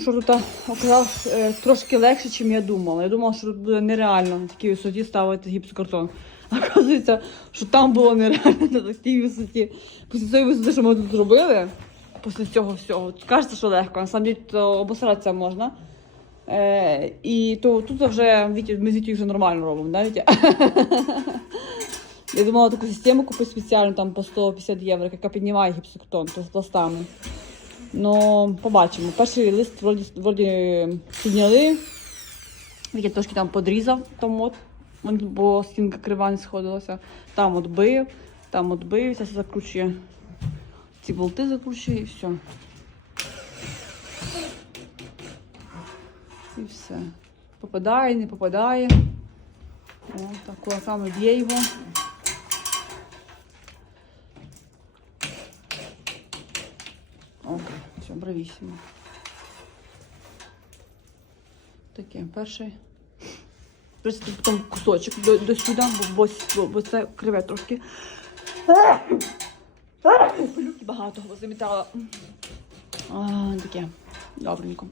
Що тут оказалось е, трошки легше, ніж я думала. Я думала, що тут буде нереально на такій висоті ставити гіпсокартон. Оказується, що там було нереально на такій висоті. Після цієї висоти, що ми тут зробили, після цього всього, кажеться, що легко. На самом то обосратися можна. Е, і то тут вже ми з вже нормально робимо, да, Вітя? Я думала таку систему купити спеціально там по 150 євро, яка піднімає гіпсокартон то з пластами. Ну, побачимо. Перший лист вроді, вроді підняли. Вітя трошки там подрізав там от, бо стінка крива не сходилася. Там от бив, там от бив, зараз закручує. Ці болти закручує і все. І все. Попадає, не попадає. О, так кулаками б'є його. О, все, бравісімо. Таке, перший. Просто там кусочок до, до сюди, бо, бо, бо це криве трошки. Пилюки багато замітала. А, таке. Добренько.